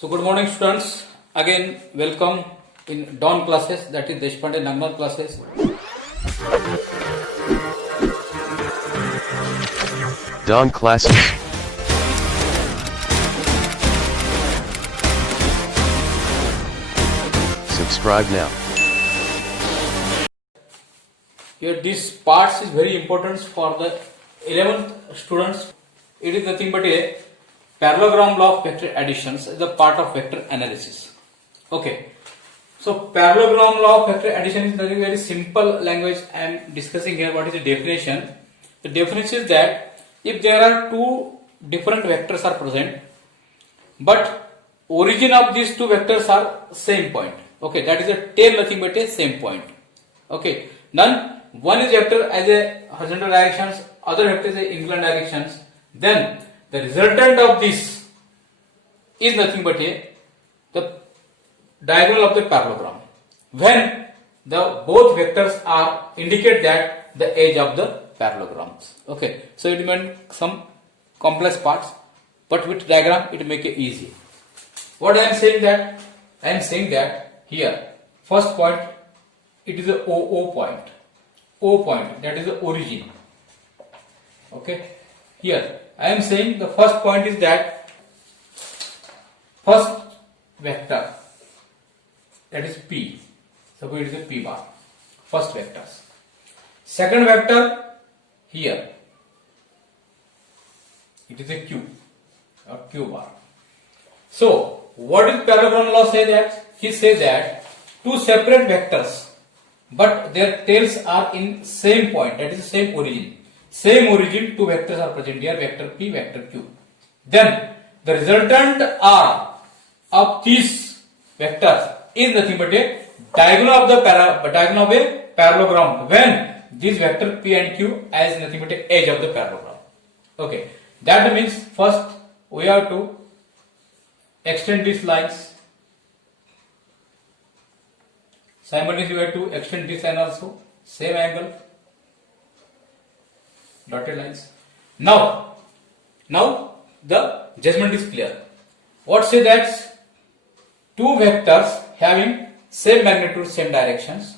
So good morning students. Again welcome in dawn classes, that is Deshpande Nagnar classes. Dawn classes. Subscribe now. Here this parts is very important for the 11th students. It is nothing but a parallelogram law of vector additions is the part of vector analysis. Okay. So parallelogram law of vector addition is very very simple language I am discussing here. What is the definition? The definition is that if there are two different vectors are present, but origin of these two vectors are same point. Okay, that is a tail nothing but a same point. Okay, then one is vector as a horizontal directions, other vector is a inclined directions. Then the resultant of this is nothing but the diagonal of the parallelogram. When the both vectors are indicate that the edge of the parallelograms. Okay, so it means some complex parts, but with diagram it make it easy. What I am saying that? I am saying that here first point it is a O point. O point, that is the origin. Okay, here I am saying the first point is that first vector, that is P. Suppose it is a P bar, first vectors. Second vector here, it is a Q or Q bar. So what is parallelogram law say that? He says that two separate vectors, but their tails are in same point, that is the same origin. Same origin, two vectors are present here, vector P, vector Q. Then the resultant R of these vectors is nothing but a diagonal of a parallelogram when this vector P and Q as nothing but a edge of the parallelogram. Okay, that means first we have to extend these lines. Simultaneously we have to extend this line also, same angle, dotted lines. Now the judgment is clear. What say that two vectors having same magnitude, same directions.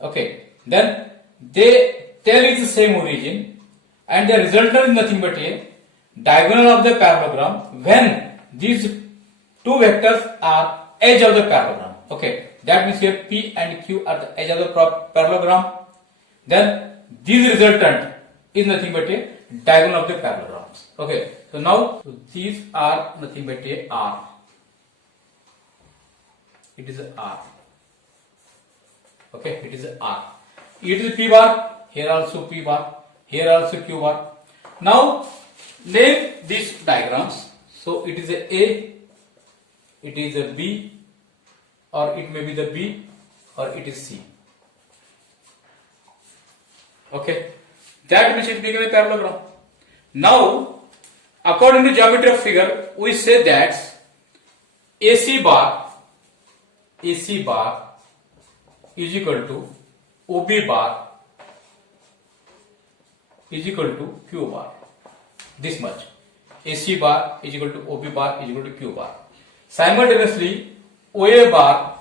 Okay, then they tail is the same origin and the resultant is nothing but a diagonal of the parallelogram when these two vectors are edge of the parallelogram. Okay, that means here P and Q are the edge of the parallelogram. Then this resultant is nothing but a diagonal of the parallelograms. Okay, so now these are nothing but a R. It is a R. Okay, it is a R. It is a P bar. Here also P bar. Here also Q bar. Now name these diagrams. So it is a, it is a B, or it may be the B, or it is C. Okay, that means it becomes a parallelogram. Now, according to geometry of figure, we say that AC bar is equal to OB bar is equal to Q bar. This much. AC bar is equal to OB bar is equal to Q bar. Simultaneously, OA bar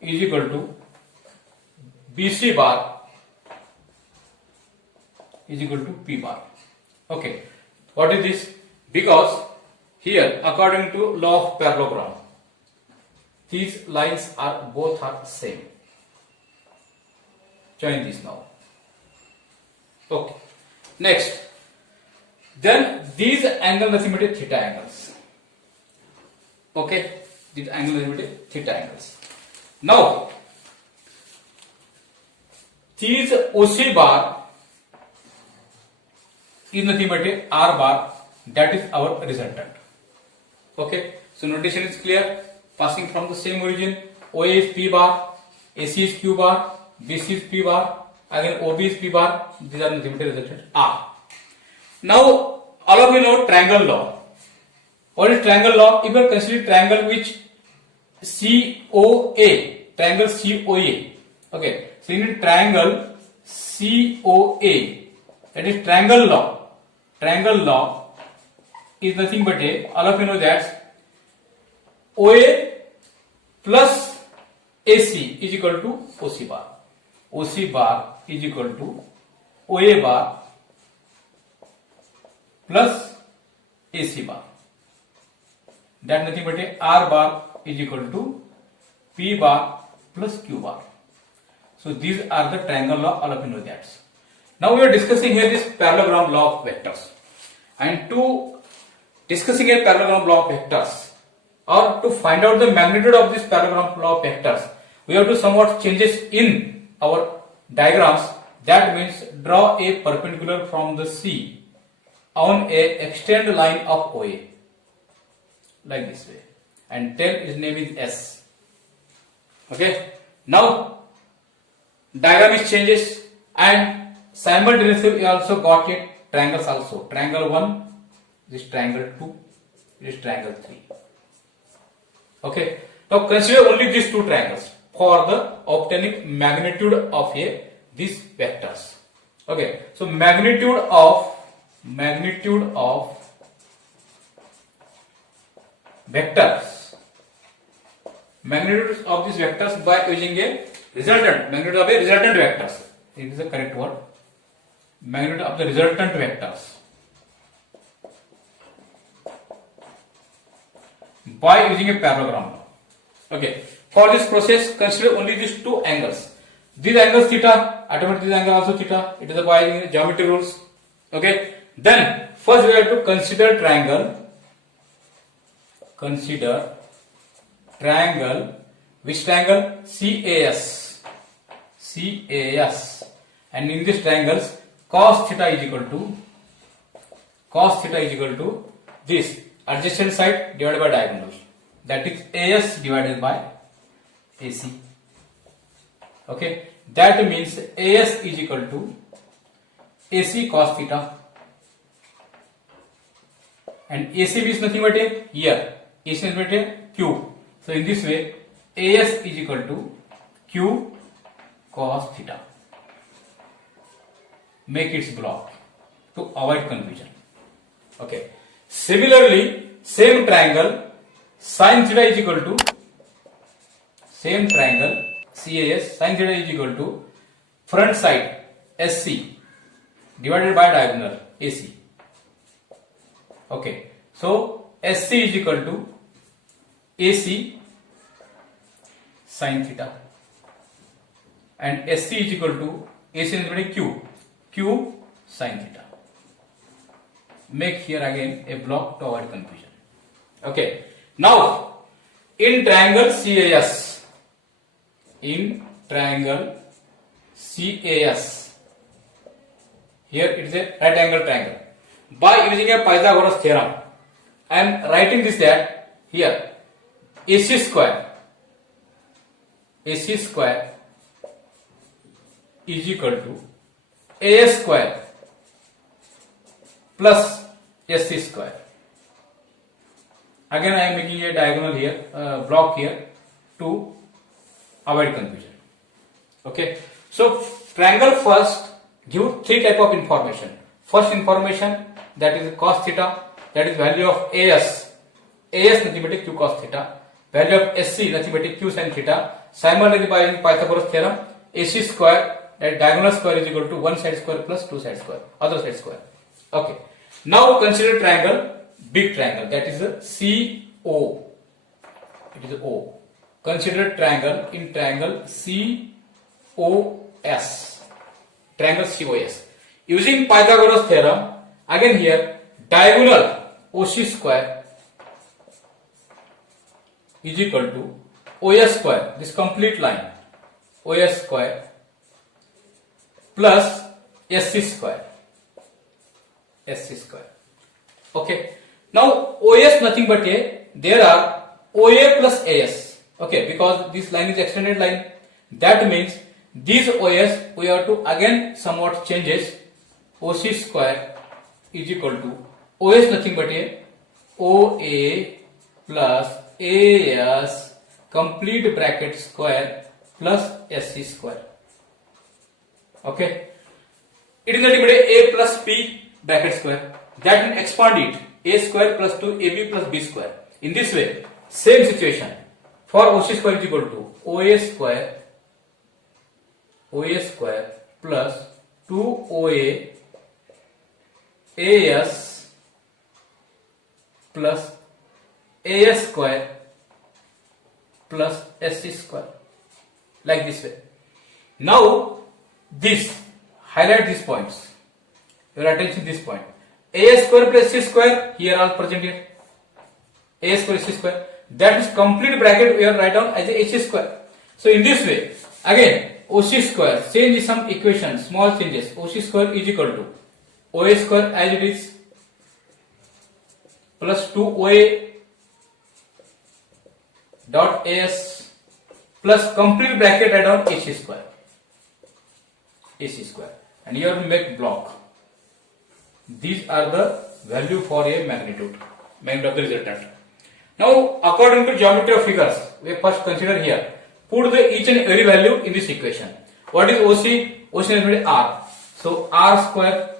is equal to BC bar is equal to P bar. Okay, what is this? Because here, according to law of parallelogram, these lines are both are same. Join this now. Okay. Next, then these angle nothing but theta angles. Okay, these angle nothing but theta angles. Now, these OC bar is nothing but a R bar, that is our resultant. Okay, so notation is clear. Passing from the same origin, OA is P bar, AC is Q bar, BC is P bar, again OB is P bar. These are nothing but a resultant R. Now all of you know triangle law. What is triangle law? If you are considering triangle which COA, triangle COA. Okay, so in triangle COA, that is triangle law. Triangle law is nothing but a, all of you know that OA plus AC is equal to OC bar. OC bar is equal to OA bar plus AC bar. That nothing but a R bar is equal to P bar plus Q bar. So these are the triangle law, all of you know that. Now we are discussing here this parallelogram law of vectors. And to discussing a parallelogram law of vectors, or to find out the magnitude of this parallelogram law of vectors, we have to somewhat changes in our diagrams. That means draw a perpendicular from the C on a extend line of OA, like this way, and tell its name is S. Okay. Now diagram is changes, and simultaneously we also got it triangles also. Triangle 1, this triangle 2, this triangle 3. Okay. Now consider only these two triangles for the obtaining magnitude of these vectors. Okay. So magnitude of vectors. Magnitude of these vectors by using a resultant. Magnitude of a resultant vectors. It is the correct word. Magnitude of the resultant vectors by using a parallelogram. Okay. For this process, consider only these two angles. These angles theta, automatically this angle also theta. It is by using geometry rules. Okay. Then first we have to consider triangle. Consider triangle. Which triangle? CAS. CAS. And in these triangles, cos theta is equal to this adjacent side divided by diagonal. That is AS divided by AC. Okay. That means AS is equal to AC cos theta. And AC means nothing but a here. AC is nothing but a Q. So in this way, AS is equal to Q cos theta. Make its block to avoid confusion. Okay. Similarly, same triangle sin theta is equal to same triangle CAS sin theta is equal to front side SC divided by diagonal AC. Okay. So SC is equal to AC sin theta, and SC is equal to AC is equal to Q sin theta. Make here again a block to avoid confusion. Okay. Now in triangle CAS, here it is a right angle triangle. By using a Pythagoras theorem, I am writing this that here AC square is equal to AS square plus SC square. Again I am making a diagonal here, block here to avoid confusion. Okay. So triangle first give three type of information. First information, that is cos theta, that is value of AS nothing but Q cos theta, value of SC nothing but Q sin theta. Simultaneously by Pythagoras theorem, AC square, that diagonal square is equal to one side square plus two side square, other side square. Okay. Now consider triangle, big triangle, that is a CO. It is a O. Consider triangle in triangle COS. Triangle COS. Using Pythagoras theorem, again here diagonal OC square is equal to OS square, this complete line, OS square plus SC square. Okay. Now OS nothing but there are OA plus AS. Okay, because this line is extended line. That means these OS we have to again somewhat changes. OC square is equal to OS nothing but OA plus AS complete bracket square plus SC square. Okay. It is nothing but A plus P bracket square. That will expand it. A square plus 2AB plus B square. In this way, Same situation for OC square is equal to OA square plus 2OA AS plus AS square plus SC square, like this way. Now this, highlight these points, your attention this point. AS square plus C square here are present here. AS square C square, that is complete bracket we are write down as a HC square. So in this way, again OC square, change some equation, small changes. OC square is equal to OA square as it is plus 2OA dot AS plus complete bracket write down AC square, and here we make block. These are the value for a magnitude of the resultant. Now according to geometry of figures, we first consider here, put the each and every value in this equation. What is OC? OC is R. So R square.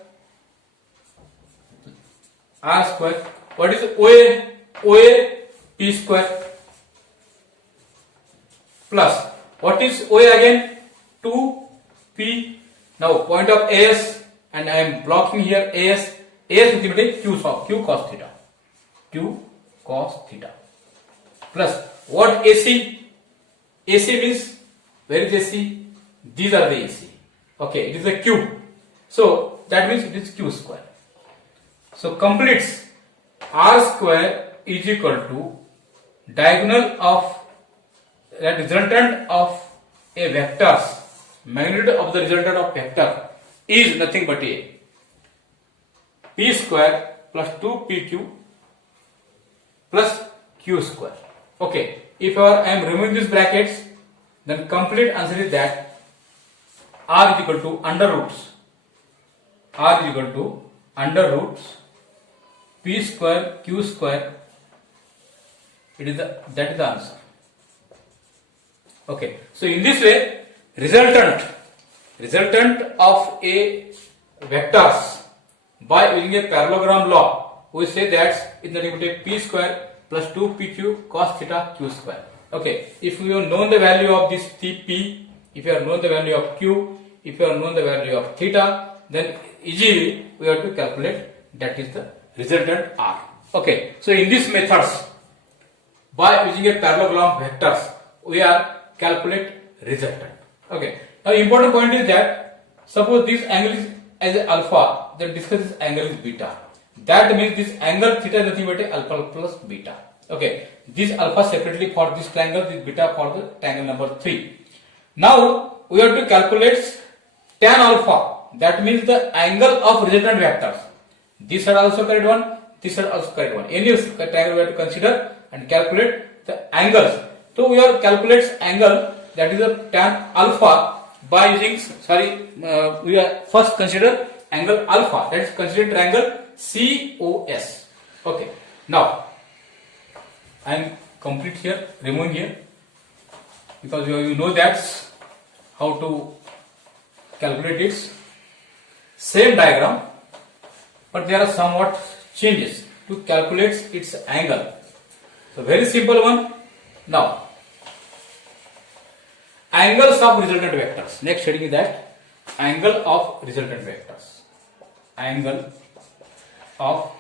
What is OA? OA P square plus, what is OA again? 2P. Now point of AS, and I am blocking here AS. AS is equal to Q cos theta. Q cos theta. Plus what AC? AC means, where is AC? These are the AC. Okay, it is a Q. So that means it is Q square. So completes R square is equal to diagonal of the resultant of a vectors, magnitude of the resultant of vector is nothing but a P square plus 2PQ plus Q square. Okay, if I am removing these brackets, then complete answer is that R is equal to under roots P square Q square. That is the answer. Okay, so in this way, resultant of a vectors by using a parallelogram law, we say that is nothing but a P square plus 2PQ cos theta Q square. Okay, if you have known the value of this P, if you have known the value of Q, if you have known the value of theta, then easily we have to calculate, that is the resultant R. Okay, so in these methods, by using a parallelogram vectors, we are calculate resultant. Okay, now important point is that suppose this angle is as a alpha, then discuss this angle is beta. That means this angle theta is nothing but a alpha plus beta. Okay, this alpha separately for this triangle, this beta for the triangle number 3. Now we have to calculate tan alpha, that means the angle of resultant vectors. This side also correct one, this side also correct one. Any triangle we have to consider and calculate the angles. So we are calculates angle, that is a tan alpha by using, we are first consider angle alpha, that is consider triangle COS. Okay, now I am complete here, removing here, because you know that's how to calculate it. Same diagram, but there are somewhat changes to calculate its angle. So very simple one. Now angles of resultant vectors. Next heading is that angle of resultant vectors. Angle of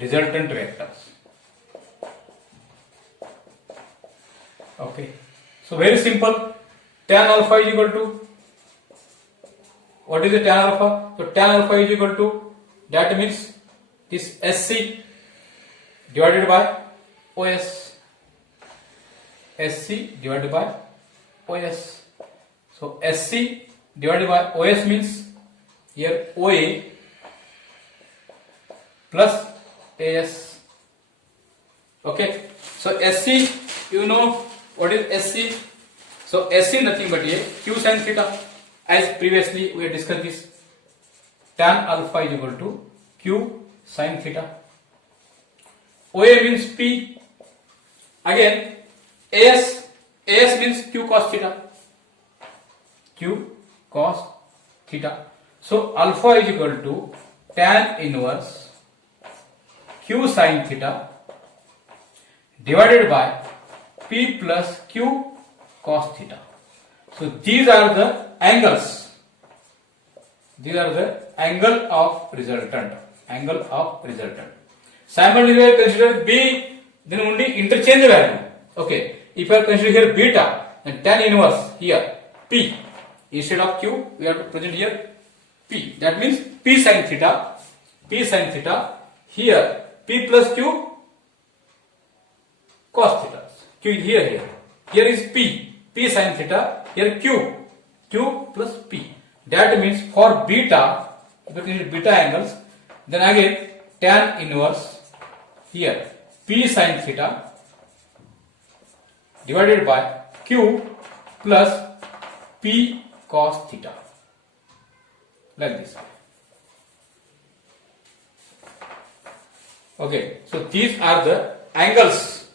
resultant vectors. Okay. So very simple. Tan alpha is equal to, what is the tan alpha? So tan alpha is equal to, that means this SC divided by OS. SC divided by OS. So SC divided by OS means here OA plus AS. Okay, so SC, you know what is SC? So SC nothing but a Q sin theta, as previously we discussed this. Tan alpha is equal to Q sin theta. OA means P. Again AS means Q cos theta. Q cos theta. So alpha is equal to tan inverse Q sin theta divided by P plus Q cos theta. So these are the angles. These are the angle of resultant. Angle of resultant. Simultaneously consider B, then only interchange value. Okay. If you are considering here beta, then tan inverse here P. Instead of Q, we have to present here P. That means P sin theta. P sin theta. Here P plus Q cos theta. Q here. Here is P. P sin theta. Here Q. Q plus P. That means for beta, if you consider beta angles, then again tan inverse here P sin theta divided by Q plus P cos theta, like this. Okay, so these are the angles.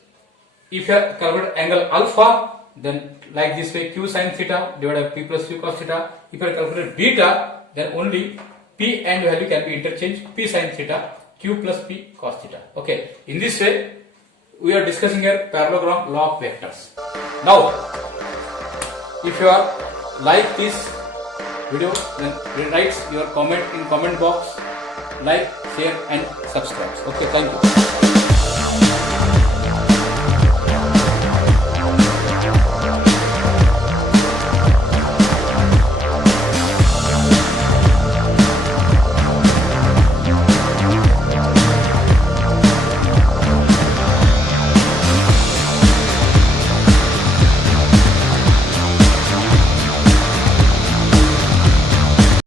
If you have calculated angle alpha, then like this way Q sin theta divided by P plus Q cos theta. If you have calculated beta, then only P and value can be interchanged, P sin theta, Q plus P cos theta. Okay, in this way we are discussing here parallelogram law of vectors. Now, if you are like this video, then write your comment in comment box, like, share and subscribe. Okay, thank you.